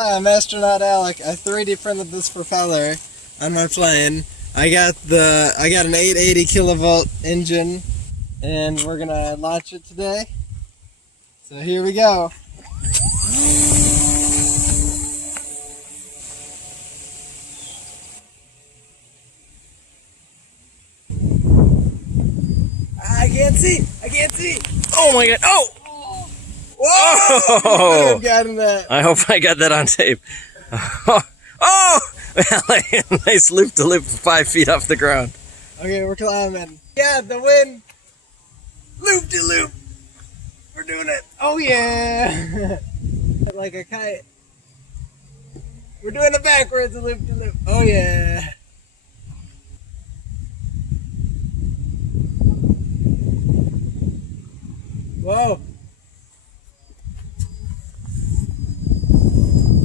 Hi, I'm Astronaut Alec. I 3D printed this propeller on my plane. I got an 880 kilovolt engine, and we're gonna launch it today. So here we go. I can't see. I can't see. Oh my god! Oh! Whoa! Oh! Gotten that. I hope I got that on tape. Oh! Nice loop to loop 5 feet off the ground. Okay, we're climbing. Yeah, the wind. Loop de loop. We're doing it. Oh yeah. Like a kite. We're doing it backwards, a loop de loop. Oh yeah. Whoa.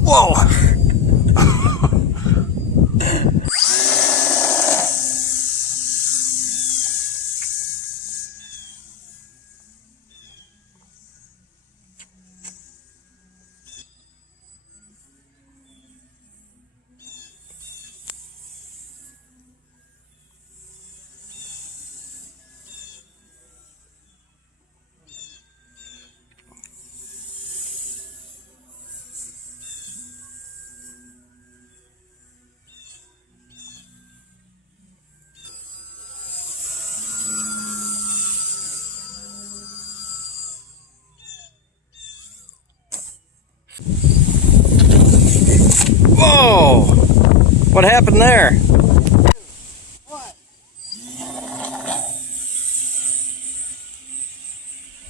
Whoa! Whoa! What happened there? What? Oh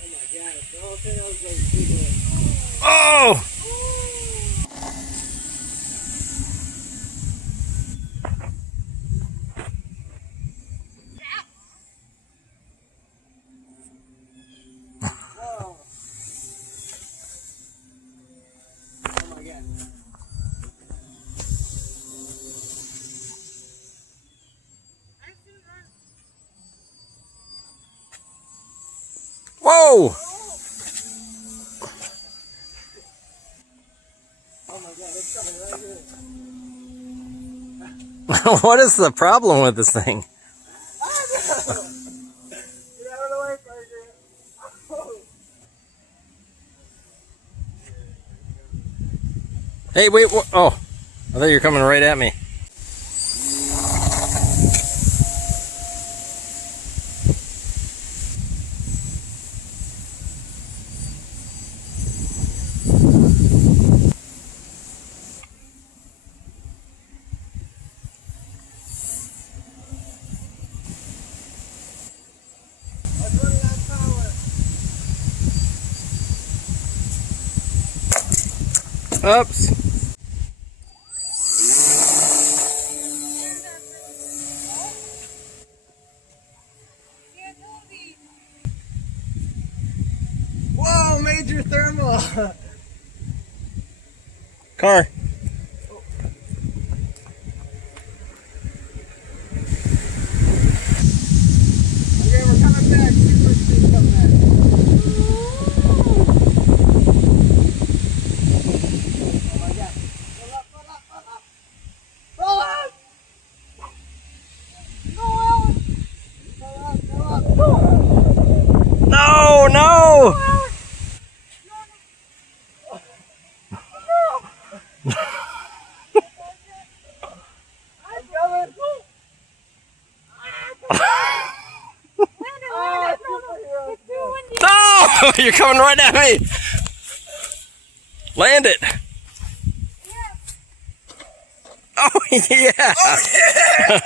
my god, the whole thing was like giggling. Oh! Whoa. Oh my god. Whoa! Oh my god, it's coming right here. What is the problem with this thing? I don't know. Get out of the way, Parker. Oh. Hey, wait, oh. I thought you were coming right at me. I was running out of power. Oops. Whoa, major thermal. Car. Okay, we're coming back. Super speed coming back. Oh my god. Roll up, roll up, roll up. Roll up! Go up, go up, go up. No, no! I'm coming. No! You're coming right at me! Land it! Oh, yeah! Oh yeah!